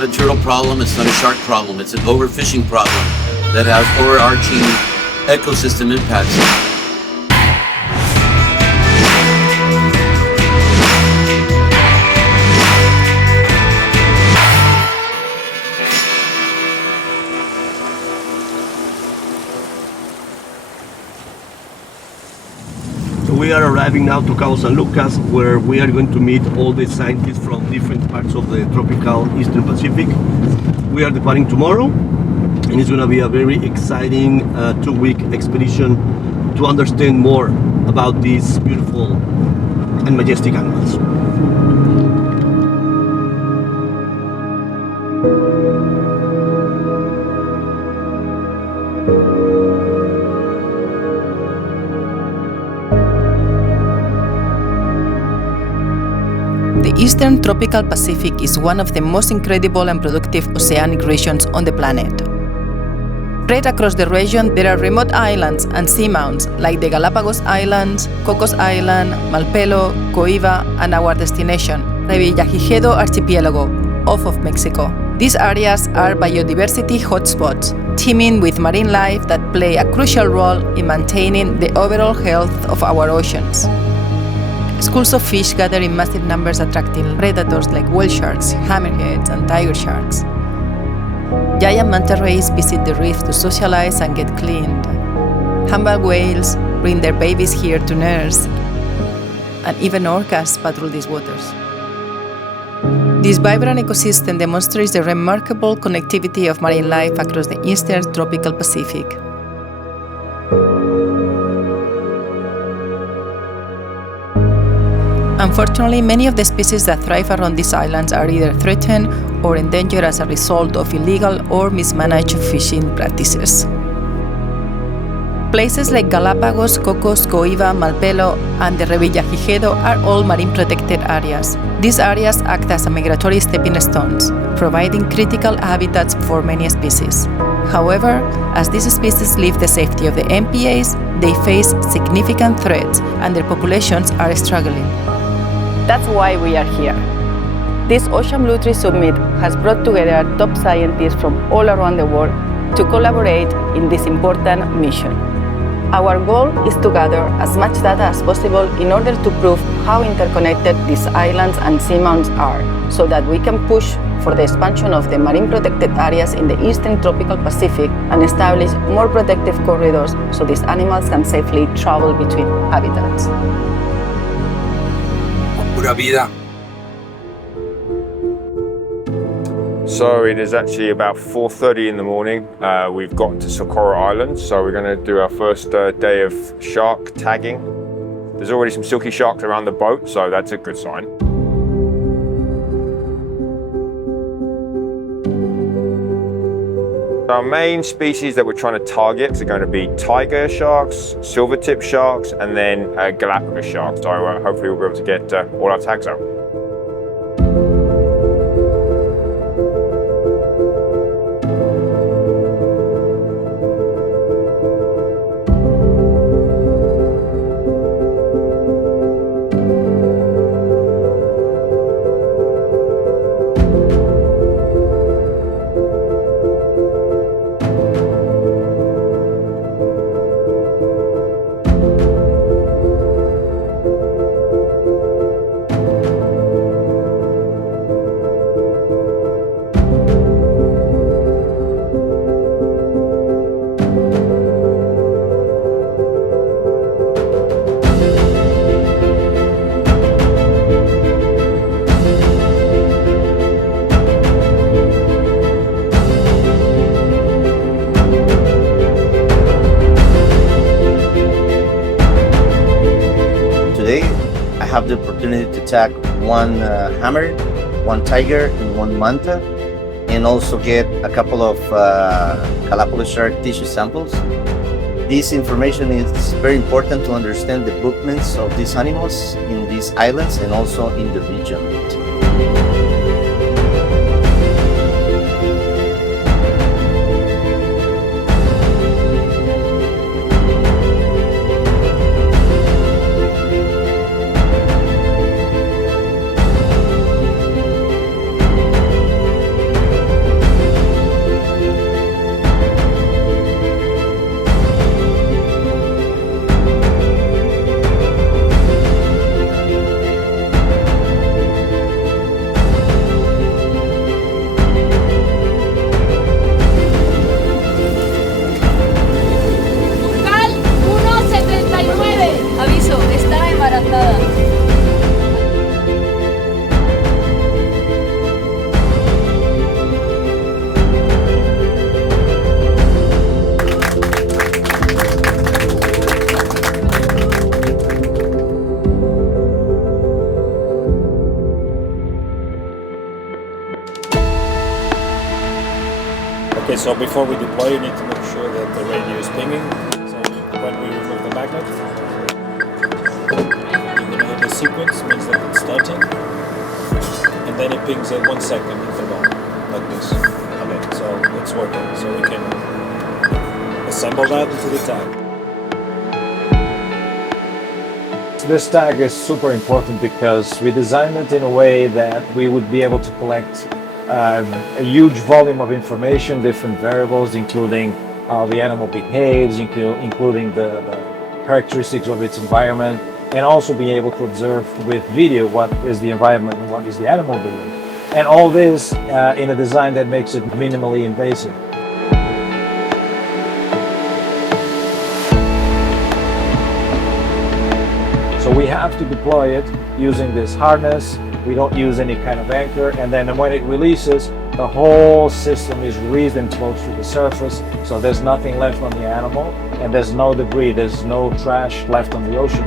not a turtle problem, it's not a shark problem, it's an overfishing problem that has overarching ecosystem impacts. We are arriving now to Cabo San Lucas, where we are going to meet all the scientists from different parts of the tropical Eastern Pacific. We are departing tomorrow, and it's going to be a very exciting 2-week expedition to understand more about these beautiful and majestic animals. The Eastern Tropical Pacific is one of the most incredible and productive oceanic regions on the planet. Spread across the region, there are remote islands and seamounts like the Galapagos Islands, Cocos Island, Malpelo, Coiba, and our destination, Revillagigedo Archipelago, off of Mexico. These areas are biodiversity hotspots, teeming with marine life that play a crucial role in maintaining the overall health of our oceans. Schools of fish gather in massive numbers, attracting predators like whale sharks, hammerheads, and tiger sharks. Giant manta rays visit the reef to socialize and get cleaned. Humpback whales bring their babies here to nurse, and even orcas patrol these waters. This vibrant ecosystem demonstrates the remarkable connectivity of marine life across the Eastern Tropical Pacific. Unfortunately, many of the species that thrive around these islands are either threatened or endangered as a result of illegal or mismanaged fishing practices. Places like Galapagos, Cocos, Coiba, Malpelo, and the Revillagigedo are all marine protected areas. These areas act as migratory stepping stones, providing critical habitats for many species. However, as these species leave the safety of the MPAs, they face significant threats and their populations are struggling. That's why we are here. This Ocean Blue Tree Summit has brought together top scientists from all around the world to collaborate in this important mission. Our goal is to gather as much data as possible in order to prove how interconnected these islands and seamounts are, so that we can push for the expansion of the marine protected areas in the Eastern Tropical Pacific and establish more protective corridors so these animals can safely travel between habitats. Pura vida. So it is actually about 4:30 in the morning. We've got to Socorro Island, so we're going to do our first day of shark tagging. There's already some silky sharks around the boat, so that's a good sign. Our main species that we're trying to target are going to be tiger sharks, silver-tip sharks, and then Galapagos sharks. So hopefully we'll be able to get all our tags out. I have the opportunity to tag one hammer, one tiger, and one manta, and also get a couple of Galapagos shark tissue samples. This information is very important to understand the movements of these animals in these islands and also in the region. so before we deploy, you need to make sure that the radio is pinging. So when we remove the magnet, you're gonna hit the sequence, means that it's starting, and then it pings at 1 second interval, like this. Okay, so it's working. So we can assemble that into the tag. This tag is super important because we designed it in a way that we would be able to collect a huge volume of information, different variables, including how the animal behaves, including the characteristics of its environment, and also be able to observe with video what is the environment and what is the animal doing. And all this in a design that makes it minimally invasive. So we have to deploy it using this harness. We don't use any kind of anchor, and then when it releases, the whole system is raised and floats to the surface, so there's nothing left on the animal, and there's no debris, there's no trash left on the ocean.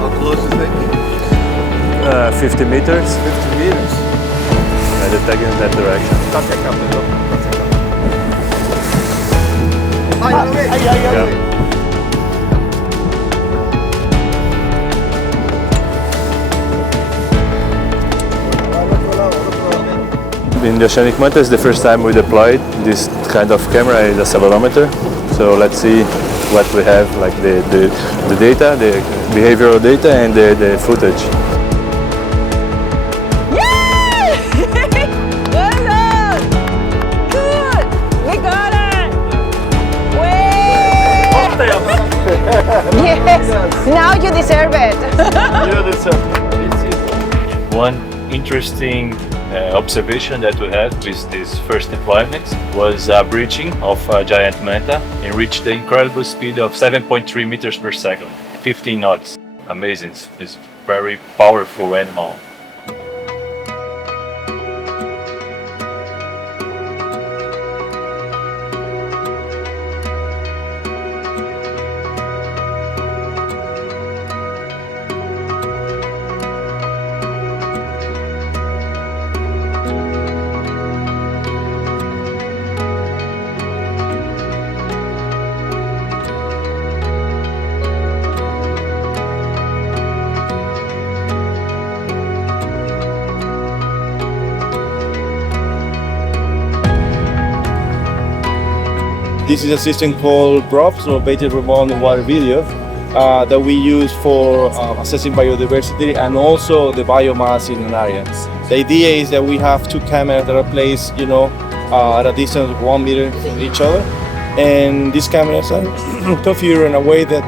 How close is it? 50 meters, 50 meters. and the tag in that direction. Yeah. In the oceanic manta is the first time we deployed this kind of camera, is a accelerometer. So let's see what we have, like the data, the behavioral data, and the footage. Yay! Well done! Good! We got it! Way! Yes! Now you deserve it! One interesting observation that we had with this first deployment was a breaching of a giant manta and reached the incredible speed of 7.3 meters per second, 15 knots. Amazing, it's very powerful animal. This is a system called BROV, so Baited Remote Water Video, that we use for assessing biodiversity and also the biomass in an area. The idea is that we have two cameras that are placed, at a distance of 1 meter from each other, and these cameras are configured in a way that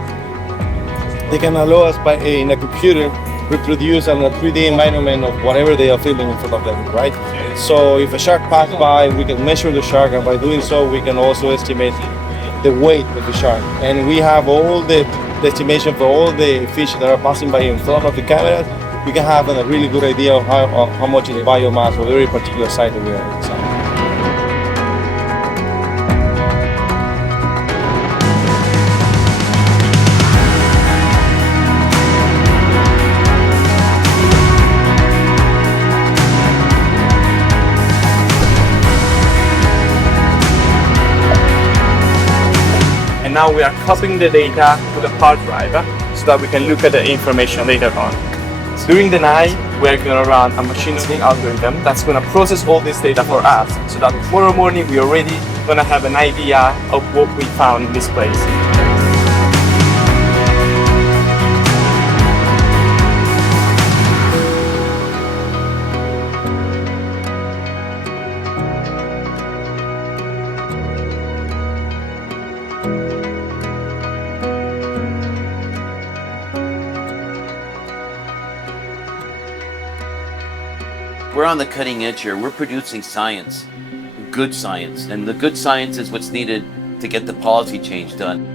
they can allow us, in a computer, reproduce a 3D environment of whatever they are filming in front of them, right? So if a shark passes by, we can measure the shark, and by doing so, we can also estimate the weight of the shark. And we have all the estimation for all the fish that are passing by in front of the camera. We can have a really good idea of how much is the biomass of every particular site that we are inside. And now we are copying the data to the hard drive so that we can look at the information later on. So during the night, we're going to run a machine learning algorithm that's going to process all this data for us so that tomorrow morning we're already going to have an idea of what we found in this place. We're on the cutting edge here. We're producing science, good science, and the good science is what's needed to get the policy change done.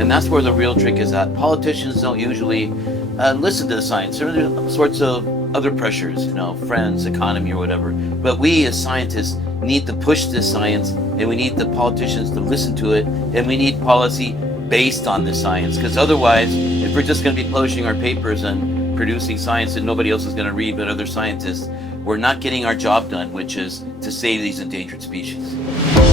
And that's where the real trick is at. Politicians don't usually listen to the science. There are all sorts of other pressures, you know, friends, economy, or whatever. But we as scientists need to push this science, and we need the politicians to listen to it, and we need policy based on the science. Because otherwise, if we're just going to be publishing our papers and producing science that nobody else is going to read but other scientists, we're not getting our job done, which is to save these endangered species.